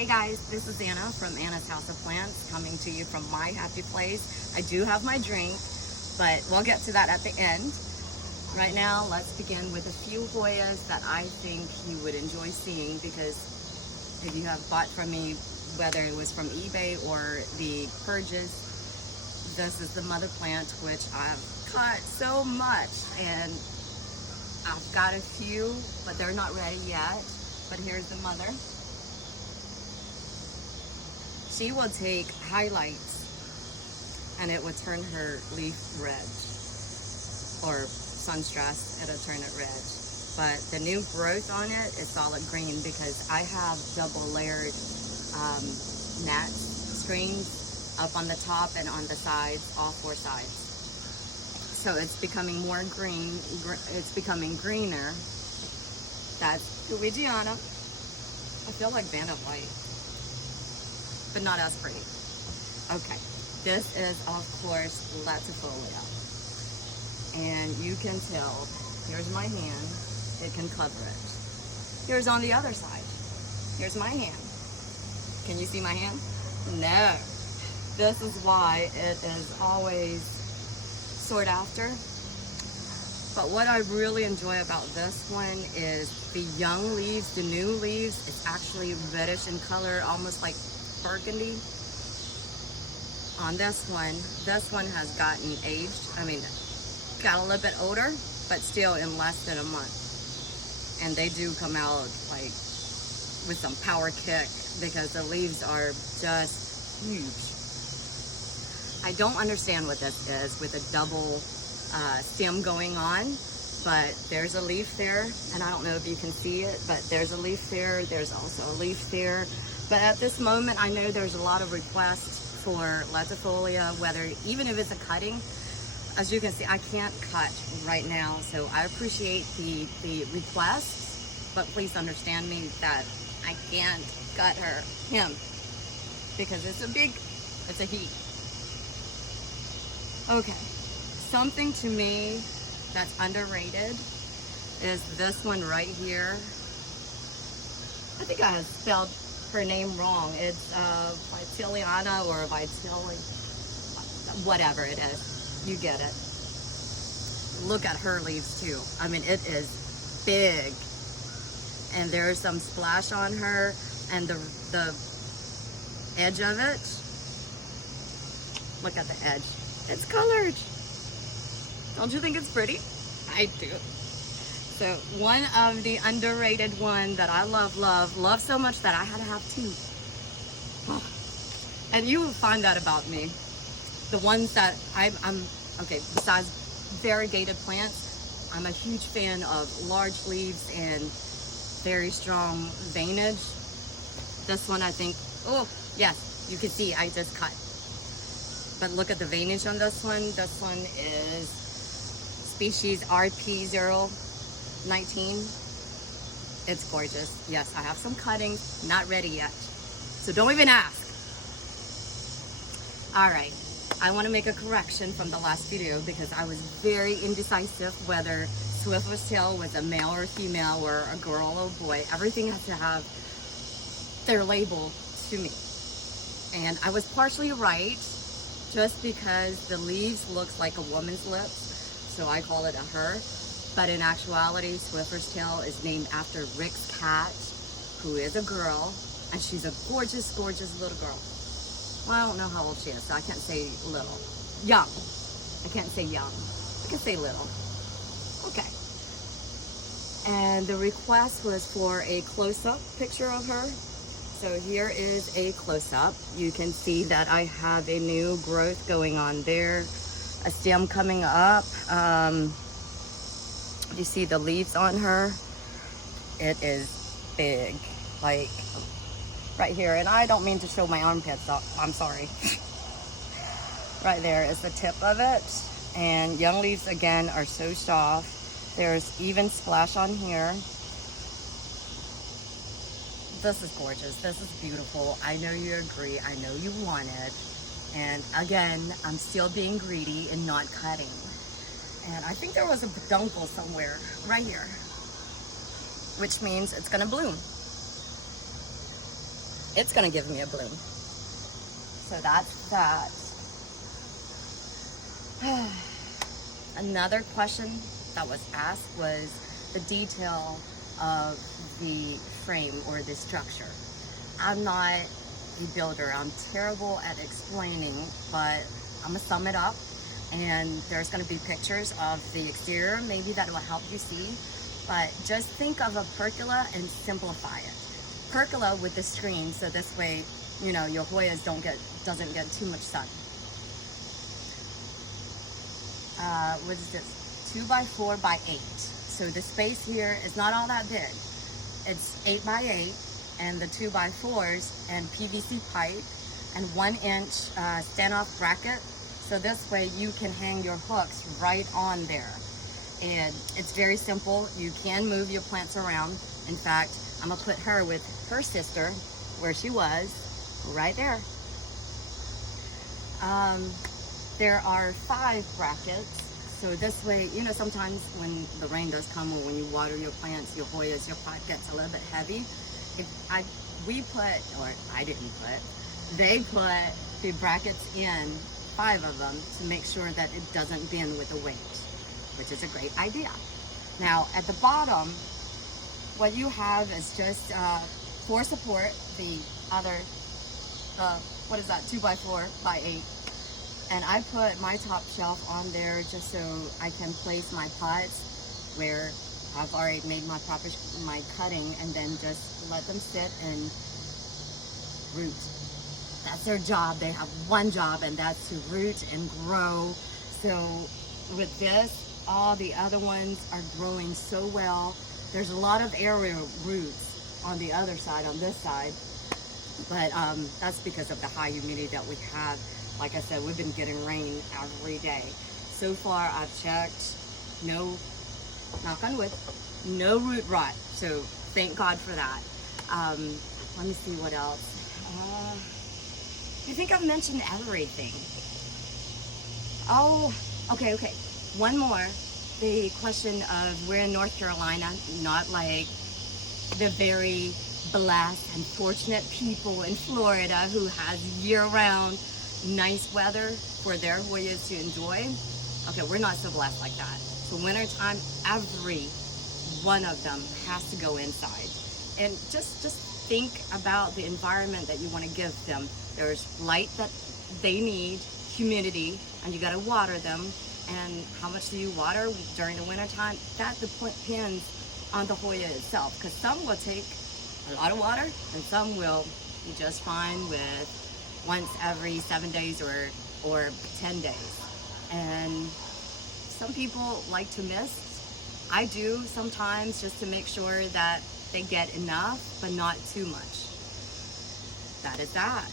Hey guys, this is Anna from Anna's House of Plants, coming to you from my happy place. I do have my drink, but we'll get to that at the end. Right now, let's begin with a few Hoyas that I think you would enjoy seeing, because if you have bought from me, whether it was from eBay or the purges, this is the mother plant, which I've cut so much, and I've got a few, but they're not ready yet. But here's the mother. She will take highlights and it will turn her leaf red, or sun stress, it'll turn it red. But the new growth on it is solid green because I have double layered mat strings up on the top and on the sides, all four sides. So it's becoming more green, it's becoming greener. That's Hellwigiana. I feel like Vanna White, but not as pretty. Okay, this is of course Latifolia. And you can tell, here's my hand, it can cover it. Here's on the other side, here's my hand. Can you see my hand? No. This is why it is always sought after. But what I really enjoy about this one is the young leaves, the new leaves, it's actually reddish in color, almost like burgundy. On this one has gotten aged. I mean, got a little bit older, but still in less than a month. And they do come out like with some power kick because the leaves are just huge. I don't understand what this is with a double stem going on, but there's a leaf there, and I don't know if you can see it, but there's a leaf there, there's also a leaf there. But at this moment, I know there's a lot of requests for Latifolia, whether, even if it's a cutting. As you can see, I can't cut right now, so I appreciate the requests, but please understand me that I can't cut him, because it's a heat. Okay, something to me that's underrated is this one right here. I think I have spelled her name wrong. It's Vitellina or Vitellina, whatever it is. You get it. Look at her leaves too. I mean, it is big. And there's some splash on her, and the edge of it, look at the edge. It's colored. Don't you think it's pretty? I do. So one of the underrated one that I love so much that I had to have two. Oh. And you will find that about me. The ones that I'm okay, besides variegated plants, I'm a huge fan of large leaves and very strong veinage. This one, I think, oh yes, you can see I just cut. But look at the veinage on this one. This one is species RP019. It's gorgeous. Yes, I have some cuttings, not ready yet. So don't even ask. All right, I want to make a correction from the last video because I was very indecisive whether Swiffer's tail was a male or female or a girl or a boy. Everything has to have their label to me. And I was partially right, just because the leaves looks like a woman's lips, so I call it a her. But in actuality, Swiffer's tail is named after Rick's cat, who is a girl, and she's a gorgeous, gorgeous little girl. Well, I don't know how old she is, so I can't say little. Young. I can't say young. I can say little. Okay. And the request was for a close-up picture of her. So here is a close-up. You can see that I have a new growth going on there, a stem coming up. You see the leaves on her. It is big, like right here. And I don't mean to show my armpits up, I'm sorry. Right there is the tip of it. And young leaves again are so soft. There's even splash on here. This is gorgeous. This is beautiful. I know you agree. I know you want it. And again, I'm still being greedy and not cutting. And I think there was a peduncle somewhere right here, which means it's gonna bloom. it's gonna give me a bloom. So that's that. Another question that was asked was the detail of the frame or the structure. I'm not a builder. I'm terrible at explaining, but I'm gonna sum it up, and there's gonna be pictures of the exterior maybe that will help you see. But just think of a pergola and simplify it. Pergola with the screen, so this way, you know, your Hoyas doesn't get too much sun. What is this? 2x4 by 8. So the space here is not all that big. It's 8 by 8, and the 2x4s and PVC pipe and 1-inch standoff bracket. So this way you can hang your hooks right on there. And it's very simple. You can move your plants around. In fact, I'm gonna put her with her sister where she was, right there. There are 5 brackets. So this way, you know, sometimes when the rain does come or when you water your plants, your Hoyas, your pipe gets a little bit heavy. I didn't put, they put the brackets in, 5 of them, to make sure that it doesn't bend with the weight, which is a great idea. Now at the bottom, what you have is just for support, the other, what is that, 2x4 by 8. And I put my top shelf on there just so I can place my pots where I've already made my cutting, and then just let them sit and root. That's their job. They have one job, and that's to root and grow. So with this, all the other ones are growing so well. There's a lot of aerial roots on the other side, on this side, but that's because of the high humidity that we have. Like I said, we've been getting rain every day. So far, I've checked, no, knock on wood, no root rot. So thank God for that. Let me see what else. I think I've mentioned everything. Oh, okay. One more. The question of, we're in North Carolina, not like the very blessed and fortunate people in Florida who has year-round nice weather for their Hoyas to enjoy. Okay, we're not so blessed like that. So wintertime, every one of them has to go inside. And just think about the environment that you want to give them. There's light that they need, humidity, and you got to water them. And how much do you water during the wintertime? That depends on the Hoya itself, because some will take a lot of water and some will be just fine with once every 7 days or 10 days. And some people like to mist. I do sometimes, just to make sure that they get enough but not too much. That is that.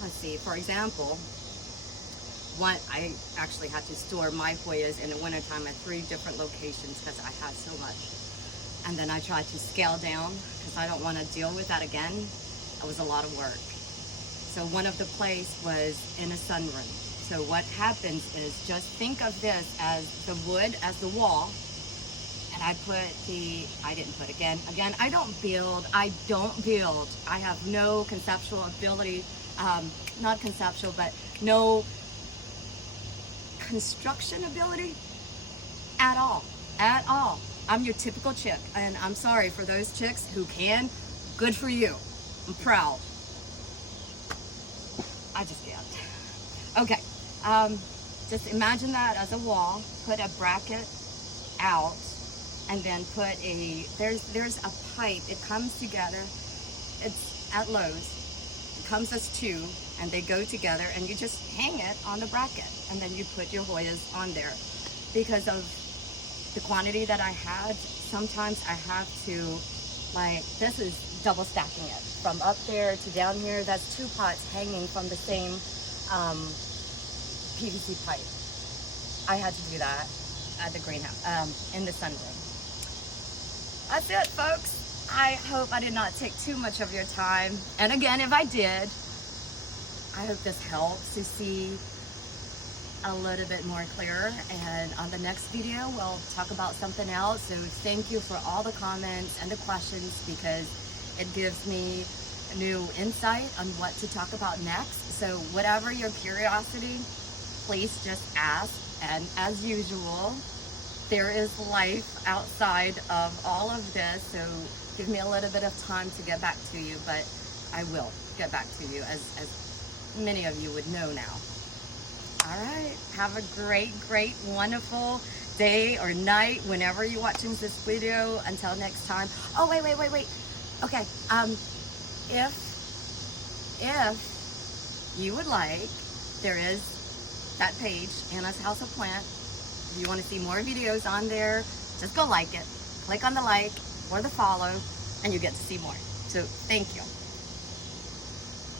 Let's see, for example, I actually had to store my Hoyas in the wintertime at 3 different locations because I had so much. And then I tried to scale down because I don't want to deal with that again. It was a lot of work. So one of the places was in a sunroom. So what happens is, just think of this as the wood as the wall. And I didn't put again, I don't build. I have no conceptual ability, not conceptual, but no construction ability at all. I'm your typical chick, and I'm sorry for those chicks who can. Good for you. I'm proud. I just can't. Okay, just imagine that as a wall. Put a bracket out, and then put there's a pipe. It comes together. It's at Lowe's. It comes as 2, and they go together, and you just hang it on the bracket, and then you put your Hoyas on there. Because of the quantity that I had, sometimes I have to, like, this is double stacking it from up there to down here. That's 2 pots hanging from the same PVC pipe. I had to do that at the greenhouse, in the sunroom. That's it, folks. I hope I did not take too much of your time. And again, if I did, I hope this helps to see a little bit more clearer. And on the next video, we'll talk about something else. So thank you for all the comments and the questions, because it gives me new insight on what to talk about next. So whatever your curiosity, please just ask. And as usual, there is life outside of all of this, so give me a little bit of time to get back to you, but I will get back to you, as many of you would know now. All right, have a great, wonderful day or night whenever you're watching this video. Until next time. Oh, wait. Okay, if you would like, there is that page, Anna's House of Plant. If you want to see more videos on there, just go like it. Click on the like or the follow, and you get to see more. So thank you.